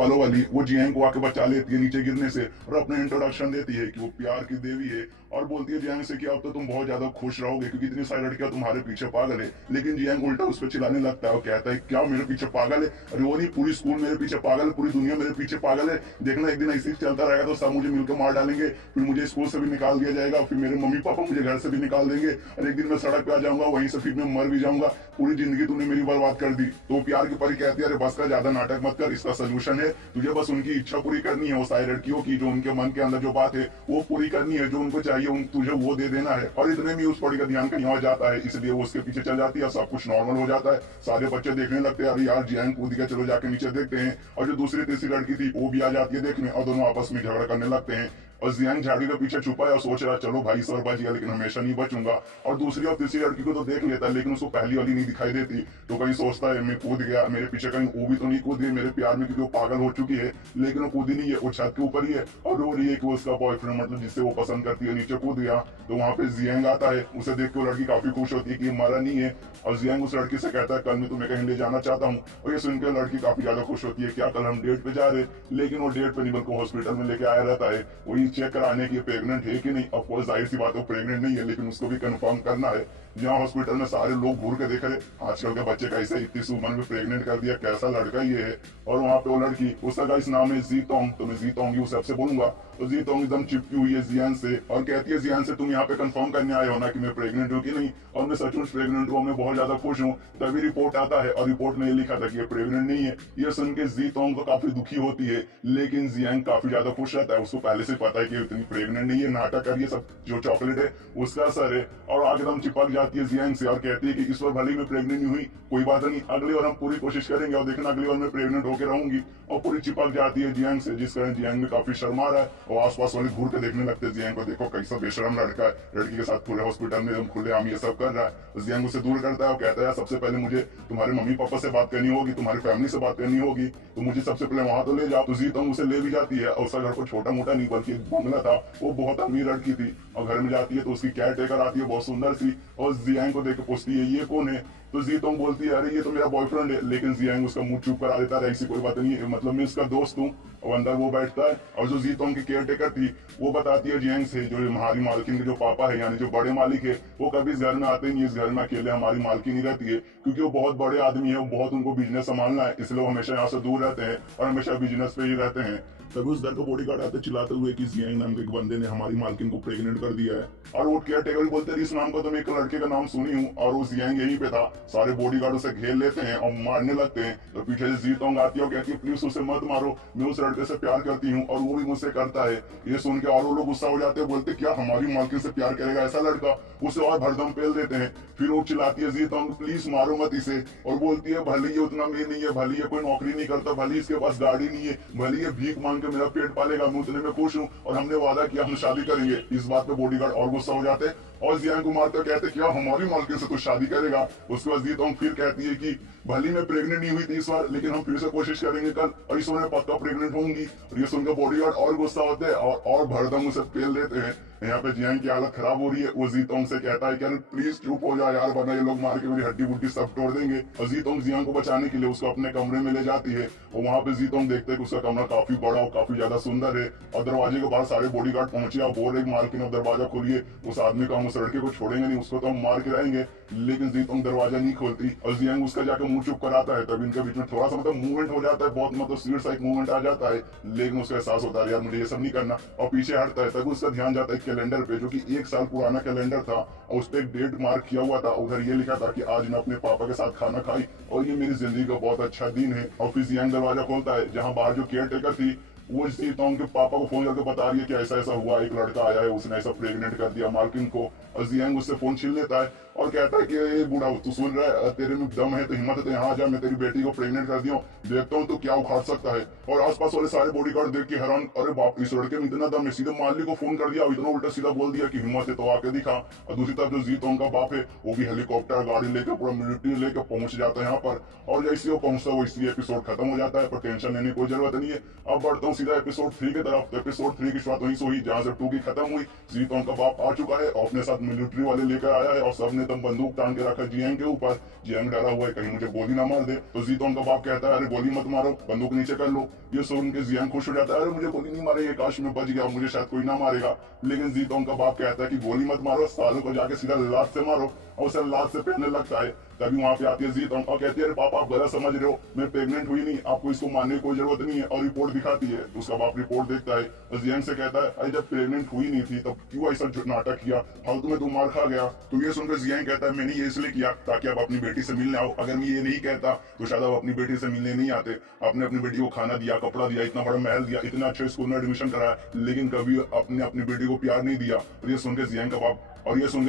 Follow वाली, वो Jiang को आके बचा लेती है नीचे गिरने से और अपने इंट्रोडक्शन देती है कि वो प्यार की देवी है। और बोलती है जियांग से कि अब तो तुम बहुत ज्यादा खुश रहोगे क्योंकि इतनी सारी लड़कियां तुम्हारे पीछे पागल है। लेकिन जियांग उल्टा उस पर चिल्लाने लगता है और कहता है क्या मेरे पीछे पागल है? अरे वो नहीं, पूरी स्कूल मेरे पीछे पागल है, पूरी दुनिया मेरे पीछे पागल है। देखना एक दिन ऐसे ही चलता रहेगा तो सब मुझे मिलकर मार डालेंगे, फिर मुझे स्कूल से भी निकाल दिया जाएगा, फिर मेरे मम्मी पापा मुझे घर से भी निकाल देंगे और एक दिन मैं सड़क पे आ जाऊंगा, वहीं से फिर मैं मर भी जाऊंगा। पूरी जिंदगी तूने मेरी बर्बाद कर दी। तो प्यार की परी कहती है अरे बस का, ज्यादा नाटक मत कर, इसका सोल्यूशन है तुझे बस उनकी इच्छा पूरी करनी है, वो सारी लड़कियों की जो उनके मन के अंदर जो बात है वो पूरी करनी है, जो उनको चाहिए तुझे वो दे देना है। और इतने में उस परी का ध्यान कहीं और जाता है, इसलिए वो उसके पीछे चल जाती है। सब कुछ नॉर्मल हो जाता है, सारे बच्चे देखने लगते हैं अरे यार जियांग कूद गया, चलो जाके नीचे देखते हैं। और जो दूसरी तीसरी लड़की थी वो भी आ जाती है देखने और दोनों आपस में झगड़ा करने लगते हैं। और जियांग झाड़ी के पीछे छुपा है और सोच रहा है चलो भाई सर बच गया लेकिन हमेशा नहीं बचूंगा। और दूसरी और तीसरी लड़की को तो देख लेता है लेकिन उसको पहली वाली नहीं दिखाई देती, तो कहीं सोचता है मैं कूद गया, मेरे पीछे कहीं वो भी तो नहीं कूद गई मेरे प्यार में, क्योंकि वो पागल हो चुकी है। लेकिन वो कूदी नहीं है, वो छत के ऊपर ही है और रो रही है कि उसका बॉयफ्रेंड मतलब जिससे वो पसंद करती है नीचे कूद गया। तो वहां पे जियांग आता है, उसे देख के वो लड़की काफी खुश होती है कि मरा नहीं है। और जियांग उस लड़की से कहता है कल मैं तुम्हें कहीं ले जाना चाहता हूँ। और ये सुनकर लड़की काफी ज्यादा खुश होती है, क्या कल हम डेट पे जा रहे? लेकिन वो डेट पे नहीं बल्कि हॉस्पिटल में लेके आया रहता है, वही चेक कराने की प्रेग्नेंट है कि नहीं। ऑफकोर्स जाहिर सी बात है प्रेग्नेंट नहीं है, लेकिन उसको भी कंफर्म करना है। यहाँ हॉस्पिटल में सारे लोग घूर के देख रहे आजकल के बच्चे कैसे इतनी सी उम्र में प्रेग्नेंट कर दिया, कैसा लड़का ये है। और वहाँ पे वो लड़की, उसका गाइस नाम है जीतोंग, तो मैं जीतोंग ही उसे सबसे बोलूंगा। तो जीतोंग एकदम चिपकी हुई है जियान से और कहती है जियान से तुम यहाँ पे कंफर्म करने आए हो ना कि मैं प्रेग्नेंट हूँ कि नहीं। और मैं सचमुच प्रेग्नेंट हूँ, मैं बहुत ज्यादा खुश हूँ। तभी रिपोर्ट आता है और रिपोर्ट में ये लिखा था कि ये प्रेग्नेंट नहीं है। ये सुन के जीतोंग तो काफी दुखी होती है, लेकिन जियांग काफी ज्यादा खुश रहता है, उसको पहले से पता है कि इतनी प्रेग्नेंट नहीं है, नाटक कर, ये सब जो चॉकलेट है उसका असर है। और आगे एकदम चिपक जाती है जियांग से और कहती है कि इस बार भले ही मैं प्रेग्नेंट नहीं हुई, कोई बात नहीं, अगली बार हम पूरी कोशिश करेंगे और देखना अगली बार मैं प्रेग्नेंट होकर रहूंगी। और पूरी चिपक जाती है जियांग से, जिस कारण जियांग में काफी शर्मा रहा है और आसपास वाले घूर के देखने लगते हैं जियांग को, देखो कैसा बेशरम लड़का है, लड़की के साथ पूरे हॉस्पिटल में एकदम खुले आम ये सब कर रहा है। जियांग उसे दूर करता है और कहता है सबसे पहले मुझे तुम्हारे मम्मी पापा से बात करनी होगी, तुम्हारी फैमिली से बात करनी होगी, तो मुझे सबसे पहले वहां तो ले जाओ। तो जीतोंग उसे ले भी जाती है और उसका घर को छोटा मोटा नहीं बल्कि एक बंगला था, वो बहुत अमीर लड़की थी। और घर में जाती है तो उसकी केयर टेकर आती है बहुत सुंदर सी, और जियांग को देख के पूछती है ये कौन है? तो जीतोंग बोलती है अरे ये तो मेरा बॉयफ्रेंड है, लेकिन जियांग उसका मुंह चुप करा देता है, ऐसी कोई बात नहीं है, मतलब मैं इसका दोस्त हूँ। और अंदर वो बैठता है और जो जीतोंग की केयर टेकर थी वो बताती है जियांग से जो हमारी मालकिन के जो पापा है यानी जो बड़े मालिक है वो कभी इस घर में आते नहीं, इस घर में अकेले हमारी मालकिन ही रहती है, क्योंकि वो बहुत बड़े आदमी है, वो बहुत उनको बिजनेस संभालना है, इसलिए वो हमेशा यहाँ से दूर रहते हैं और हमेशा बिजनेस पे ही रहते हैं। तभी उस घर का बॉडीगार्ड आते चिल्लाते हुए कि जियांग नाम के एक बंदे ने हमारी मालकिन को प्रेग्नेंट कर दिया है। और वो केयर टेकर भी बोलते हैं इस नाम का तो मैं एक लड़के का नाम सुनी हूँ और वो जियांग यहीं पे था। सारे बॉडीगार्ड उसे घेर लेते हैं और मारने लगते हैं, तो पीछे से जीतोंग आती है और कहती है प्लीज उसे मत मारो, मैं उस लड़के से प्यार करती हूँ और वो भी मुझसे करता है। ये सुन के और वो लोग गुस्सा हो जाते हैं, बोलते क्या हमारी मालकिन से प्यार करेगा ऐसा लड़का, उसे और भरदम पेल देते हैं। फिर वो चिल्लाती है जीतोंग प्लीज मारो मत इसे, और बोलती है भले ये उतना अमीर नहीं है, भले ये कोई नौकरी नहीं करता, भले इसके पास गाड़ी नहीं है, भले ये भीख मांग के मेरा पेट पालेगा, मैं उतने में खुश हूँ और हमने वादा किया हम शादी करेंगे। इस बात पे बॉडीगार्ड और गुस्सा हो जाते हैं और जियांग को मारते कहते क्या हमारी मालकिन से तो शादी करेगा। उसके बाद जीतोंग फिर कहती है कि भले मैं प्रेग्नेंट नहीं हुई थी इस बार, लेकिन हम फिर से कोशिश करेंगे कल और इस बार पक्का प्रेग्नेंट होंगी। और ये सुनकर बॉडीगार्ड और गुस्सा होते हैं और भरदम उसे पेल देते हैं। यहाँ पे जियांग की हालत खराब हो रही है, वो जीतोंग से कहता है कि अरे प्लीज चुप हो जा यार, वरना ये लोग मार के मेरी हड्डी बुड्डी सब तोड़ देंगे। और जीतोंग जियांग को बचाने के लिए उसको अपने कमरे में ले जाती है और वहां पे जीतोंग देखते हैं कि उसका कमरा काफी बड़ा और काफी ज्यादा सुंदर है। और दरवाजे के बाहर सारे बॉडीगार्ड पहुंचे और बोल रहे मालकिन अब दरवाजा खोलिए, उस आदमी को हम उस लड़के को छोड़ेंगे नहीं, उसको तो हम मार के रहेंगे। लेकिन जीतोंग दरवाजा नहीं खोलती और जियांग उसका जाकर मुंह चुप कराता है। तभी इनके बीच में थोड़ा सा मतलब मूवमेंट हो जाता है, बहुत मतलब स्वीट सा एक मूवमेंट आ जाता है, लेकिन उसका एहसास होता है यार मुझे ये सब नहीं करना और पीछे हटता है। तभी उसका ध्यान जाता है कैलेंडर पे, जो कि 1 साल पुराना कैलेंडर था और उस पर एक डेट मार्क किया हुआ था। उधर ये लिखा था कि आज मैं अपने पापा के साथ खाना खाई और ये मेरी जिंदगी का बहुत अच्छा दिन है। और फिर जियांग दरवाजा खोलता है, जहां बाहर जो केयर टेकर थी वो जीतोंग के पापा को फोन करके बता रही है कि ऐसा ऐसा हुआ, एक लड़का आया है उसने ऐसा प्रेग्नेंट कर दिया मालकिन को। और जियांग उससे फोन छीन लेता है और कहता है कि ये बूढ़ा तू सुन रहा है, तेरे में दम है तो हिम्मत है तो यहाँ आ जा, मैं तेरी बेटी को प्रेग्नेंट कर दिया, देखता हूँ तो क्या उखाड़ सकता है। और आसपास वाले सारे बॉडीगार्ड देख के हैरान, अरे बाप इस लड़के में इतना दम है, सीधे मालिक को फोन कर दिया, इतना उल्टा सीधा बोल दिया कि हिम्मत है तो आके दिखा। और दूसरी तरफ जो जीतोंग का बाप है वो भी हेलीकॉप्टर गाड़ी लेकर पूरा मिलिट्री लेकर पहुंच जाता है यहाँ पर। और जैसे वो पहुंचता है वैसे एपिसोड खत्म हो जाता है, पर टेंशन लेने की कोई जरूरत नहीं है। अब बढ़ता हूँ सीधा एपिसोड 3 की तरफ। एपिसोड 3 की शुरुआत वहीं से हुई जहां से 2 की खत्म हुई। जीतोंग का बाप आ चुका है और अपने साथ मिलिट्री वाले लेकर आया है और सबने ने तब बंदूक टांग के रखा जियांग के ऊपर। जियांग डरा हुआ है कहीं मुझे गोली ना मार दे, तो जीतोंग का बाप कहता है अरे गोली मत मारो, बंदूक नीचे कर लो। ये सुन के जियांग खुश हो जाता है, अरे मुझे गोली नहीं मारेगी, काश मैं बच गया, मुझे शायद कोई ना मारेगा। लेकिन जीतोंग का बाप कहता है कि गोली मत मारो, सालों को जाके सीधा लात से मारो, और उसे लात से पहनने लगता है। तभी वहां पे आती है जीतोंग और कहती है अरे पापा आप गलत समझ रहे हो, मैं प्रेग्नेंट हुई नहीं, आपको इसको मानने की कोई जरूरत नहीं है, और रिपोर्ट दिखाती है। तो उसका बाप रिपोर्ट देखता है और जियांग से कहता है अरे जब प्रेग्नेंट हुई नहीं थी तब क्यों ऐसा नाटक किया, फालतू में तुम मार खा गया। तो ये सुनकर जियांग कहता है मैंने ये इसलिए किया ताकि आप अपनी बेटी से मिलने आओ, अगर मैं ये नहीं कहता तो शायद आप अपनी बेटी से मिलने नहीं आते। आपने अपनी बेटी को खाना दिया, कपड़ा दिया, इतना बड़ा महल दिया, इतना अच्छे स्कूल में एडमिशन कराया, लेकिन कभी आपने अपनी बेटी को प्यार नहीं दिया। और ये सुनकर जियांग का बाप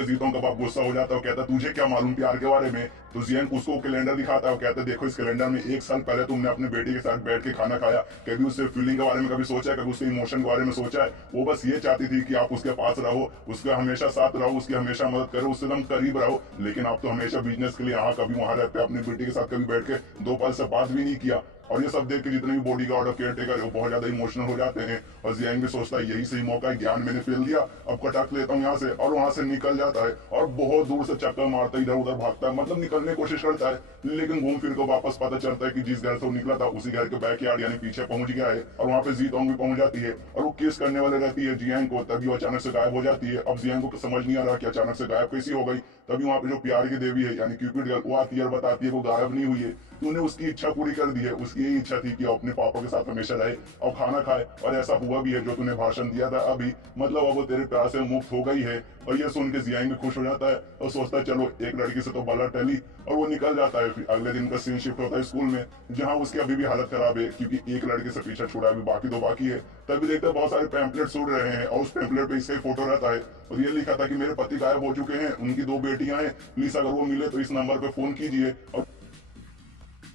जीतोंग का बाप गुस्सा हो जाता है और कहता है तुझे क्या मालूम प्यार के बारे में। तो जियांग उसको कैलेंडर दिखाता है और कहता है देखो इस कैलेंडर में 1 साल पहले तुमने अपने बेटी के साथ बैठ के खाना खाया, कभी उससे फीलिंग के बारे में कभी सोचा है, कभी उसके इमोशन के बारे में सोचा है। वो बस ये चाहती थी कि आप उसके पास रहो, उसका हमेशा साथ रहो, उसकी हमेशा मदद करो, उससे एकदम करीब रहो। लेकिन आप तो हमेशा बिजनेस के लिए यहाँ कभी वहां रहते, अपनी बेटी के साथ कभी बैठ के 2 पल से बात भी नहीं किया। और ये सब देख के जितने भी बॉडी गार्ड और केयर टेकर है वो बहुत ज्यादा इमोशनल हो जाते हैं। और जियांग भी सोचता है यही सही मौका है, ज्ञान मैंने फेल दिया, अब कटक लेता हूँ यहाँ से, और वहां से निकल जाता है और बहुत दूर से चक्कर मारता है, इधर उधर भागता है, मतलब निकलने की कोशिश करता है। लेकिन घूम फिर को वापस पता चलता है कि जिस घर से वो निकला था उसी घर के बैकयार्ड यानी पीछे पहुंच गया है। और वहां पे जीतोंग भी पहुंच जाती है और वो किस करने वाले रहती है जियांग को, तभी वो अचानक से गायब हो जाती है। अब जियांग को समझ नहीं आ रहा कि अचानक से गायब कैसी हो गई। तभी वहां पे जो प्यार की देवी है यानी क्यूपिड गर्ल वो आती है और बताती है वो गायब नहीं हुई है, तूने उसकी इच्छा पूरी कर दी है। उसकी यही इच्छा थी कि अपने पापा के साथ हमेशा रहे और खाना खाए, और ऐसा हुआ भी है जो तूने भाषण दिया था अभी, मतलब अब वो तेरे प्यार से मुक्त हो गई है। और ये सुन के जियांग भी खुश हो जाता है और सोचता है चलो एक लड़की से तो बला टली, और वो निकल जाता है। फिर अगले दिन का सीन शिफ्ट होता है स्कूल में, जहाँ उसकी अभी भी हालत खराब है क्योंकि एक लड़के से पीछा छुड़ा है, अभी बाकी 2 बाकी है। तभी देखते हैं बहुत सारे पैम्पलेट उड़ रहे हैं और उस पैम्पलेट पे इसका फोटो रहता है और ये लिखा था कि मेरे पति गायब हो चुके हैं, उनकी 2 बेटियां हैं, प्लीज अगर वो मिले तो इस नंबर पे फोन कीजिए।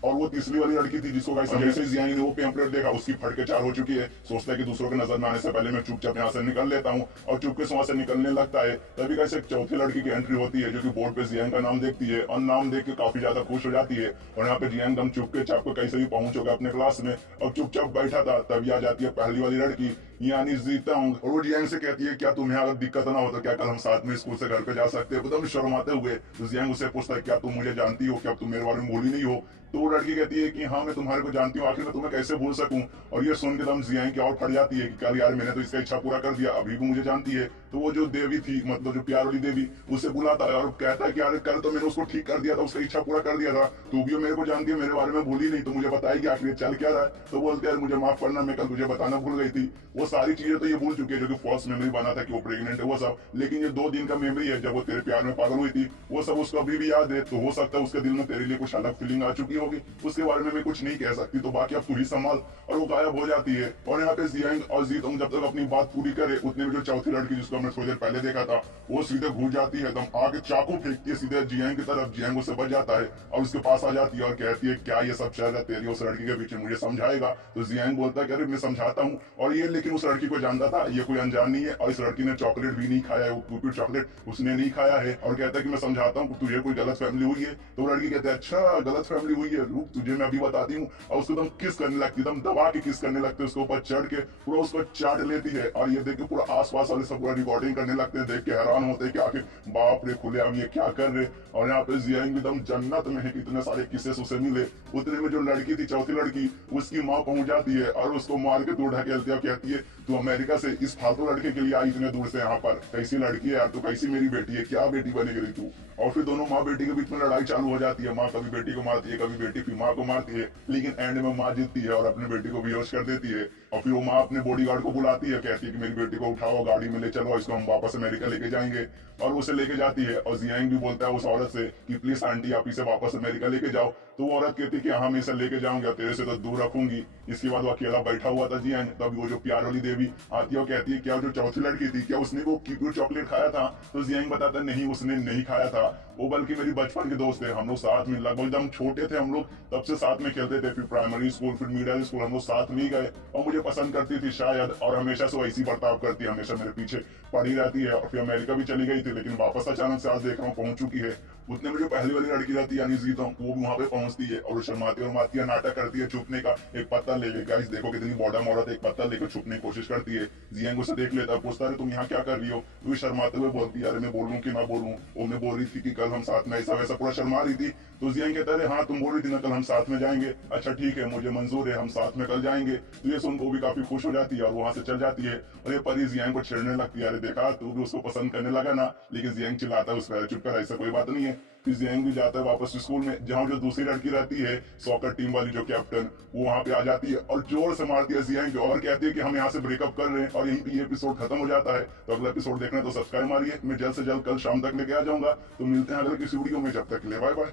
और वो तीसरी वाली लड़की थी जिसको गाइस जैसे जियांग ने वो पैम्पलेट देखा उसकी फटके 4 हो चुकी है। सोचता है कि दूसरों के नजर में आने से पहले मैं चुपचाप यहाँ से निकल लेता हूँ, और चुपके से वहां से निकलने लगता है। तभी गाइस एक चौथी लड़की की एंट्री होती है जो कि बोर्ड पे जियांग का नाम देखती है और नाम देख के काफी ज्यादा खुश हो जाती है। और यहाँ पे जियांग दम चुपके चाप को कैसे भी पहुंच होगा अपने क्लास में और चुपचाप बैठा था। तभी आ जाती है पहली वाली लड़की यानी जीतोंग, और वो जियांग से कहती है क्या तुम्हें अगर दिक्कत ना हो तो क्या कल हम साथ में स्कूल से घर पे जा सकते हैं। एकदम शर्माते हुए तो जियांग उससे पूछता है क्या तुम मुझे जानती हो, क्या तुम मेरे बारे में भूली नहीं हो। तो वो लड़की कहती है कि हाँ मैं तुम्हारे को जानती हूँ, आखिर मैं तुम्हें कैसे भूल सकूं। और ये सुन के दम जियांग की और फट जाती है कि कल यार मैंने तो इसका इच्छा पूरा कर दिया, अभी भी मुझे जानती है। तो वो जो देवी थी मतलब जो प्यार वाली देवी उसे बुलाता है और कहता है कि यार कल तो मैंने उसको ठीक कर दिया था, उसका इच्छा पूरा कर दिया था, तू भी मेरे को जानती है, मेरे बारे में भूली नहीं, तो मुझे बताएगी आखिर चल क्या रहा है। तो बोलते यार मुझे माफ करना, मैं कल तुझे बताना भूल गई थी। वो सारी चीजें तो ये भूल चुकी है जो कि फॉल्स मेमोरी बना था कि वो प्रेग्नेंट है वो सब, लेकिन ये 2 दिन का मेमोरी है जब वो तेरे प्यार में पागल हुई थी वो सब उसको अभी भी याद है। तो हो सकता है उसके दिल में तेरे लिए कुछ अलग फीलिंग आ चुकी होगी, उसके बारे में मैं कुछ नहीं कह सकती, तो बाकी अब तू ही संभाल। और वो गायब हो जाती है। और यहाँ पे जियांग और जीतोंग जब तक अपनी बात पूरी करे उतने में जो चौथी लड़की जिसको हमने थोड़ी देर पहले देखा था वो सीधे घुस जाती है, एकदम आके चाकू फेंकती है सीधे जियांग की तरफ। जियांग उससे बच जाता है और उसके पास आ जाती है और कहती है क्या ये सब चल रहा है तेरी उस लड़की के पीछे, मुझे समझाएगा। तो जियांग बोलता है कि अरे मैं समझाता हूँ। और ये लेकिन उस लड़की को जानता था ये कोई अनजान नहीं है, और इस लड़की ने चॉकलेट भी नहीं खाया है, वो कुकीड चॉकलेट उसने नहीं खाया है। और कहता है कि मैं समझाता हूँ तुझे कोई गलत फैमिली हुई है। तो लड़की कहते हैं अच्छा गलत फैमिली हुई है, रुक तुझे मैं अभी बताती हूँ। और उसको एकदम किस करने लगती है, एकदम दबा के किस करने लगते है, उसके ऊपर चढ़ के पूरा उसको चाट लेती है। और ये देख के पूरा आसपास वाले सब पूरा रिकॉर्डिंग करने लगते हैं, देख के हैरान होते हैं कि आखिर बाप रे खुले हम ये क्या कर रहे। और यहाँ पे जियांग एकदम जन्नत में है, कितने सारे किस्से उसे मिले। उतने में जो लड़की थी चौथी लड़की उसकी माँ पहुंच जाती है और उसको मार के दूर ढकेलती है, कहती है तू अमेरिका से इस फालतू लड़के के लिए आई इतने दूर से यहाँ पर, कैसी लड़की है यार तू, कैसी मेरी बेटी है, क्या बेटी बनेगी रही तू। और फिर दोनों माँ बेटी के बीच में लड़ाई चालू हो जाती है, माँ कभी बेटी को मारती है, कभी बेटी फिर माँ को मारती है, लेकिन एंड में माँ जीतती है और अपनी बेटी को बेहोश कर देती है। और फिर वो माँ अपने बॉडीगार्ड को बुलाती है, कहती है कि मेरी बेटी को उठाओ गाड़ी में ले चलो, इसको हम वापस अमेरिका लेके जाएंगे। और उसे लेके जाती है और जियांग भी बोलता है उस औरत से कि प्लीज आंटी आप इसे वापस अमेरिका लेके जाओ। तो वो औरत कहती है कि हाँ मैं इसे लेके जाऊंगा, तेरे से तो दूर रखूंगी। इसके बाद वो अकेला बैठा हुआ था जियांग, तभी वो जो प्यार वाली देवी आती है और कहती है क्या जो चौथी लड़की थी क्या उसने वो क्यूट चॉकलेट खाया था। तो जियांग बताता नहीं उसने नहीं खाया था, वो बल्कि मेरी बचपन के दोस्त थे, हम लोग साथ में लगभग जब हम छोटे थे हम लोग तब से साथ में खेलते थे, फिर प्राइमरी स्कूल फिर मिडिल स्कूल हम लोग साथ में ही गए, और मुझे पसंद करती थी शायद, और हमेशा से वैसी बर्ताव करती है, हमेशा मेरे पीछे पड़ी रहती है। और फिर अमेरिका भी चली गई थी लेकिन वापस अचानक से आज देख रहा हूँ पहुंच चुकी है। उतने में जो पहली वाली लड़की रहती है यानी जीतों, वो भी वहां पे पहुंचती है और वो शर्माती और मारती है, नाटक करती है छुपने का, एक पत्ता ले लेकर। गाइस देखो कितनी बॉडम औरत एक पत्ता लेकर छुपने की कोशिश करती है। जियांग उसे देख लेता है, पूछता है तुम यहाँ क्या कर रही हो? तो वो शर्माते हुए बोलती है अरे मैं बोलूं कि ना बोलूं, वो मैं बोल रही थी कि कल हम साथ में ऐसा वैसा पूरा शर्मा रही थी। तो जियांग कहता है हाँ तुम बोल रही थी ना कल हम साथ में जाएंगे, अच्छा ठीक है मुझे मंजूर है, हम साथ में कल जाएंगे। तो ये सुन वो भी काफी खुश हो जाती है और वहां से चल जाती है। और ये परी जियांग को छेड़ने लगती है, अरे देखा तू भी उसको पसंद करने लगा ना। लेकिन जियांग चिल्लाता है उस पर, चुप कर ऐसा कोई बात नहीं है। फिर जियांग भी जाता है वापस स्कूल में, जहाँ जो दूसरी लड़की रहती है सॉकर टीम वाली जो कैप्टन, वो वहां पे आ जाती है और जोर से मारती है जियांग को और कहती है कि हम यहाँ से ब्रेकअप कर रहे हैं। और यहीं पे ये एपिसोड खत्म हो जाता है। तो अगला एपिसोड देखना है तो सब्सक्राइब मारिए, मैं जल्द से जल्द कल शाम तक लेके आ जाऊंगा। तो मिलते हैं अगले किसी वीडियो में, जब तक के लिए बाय बाय।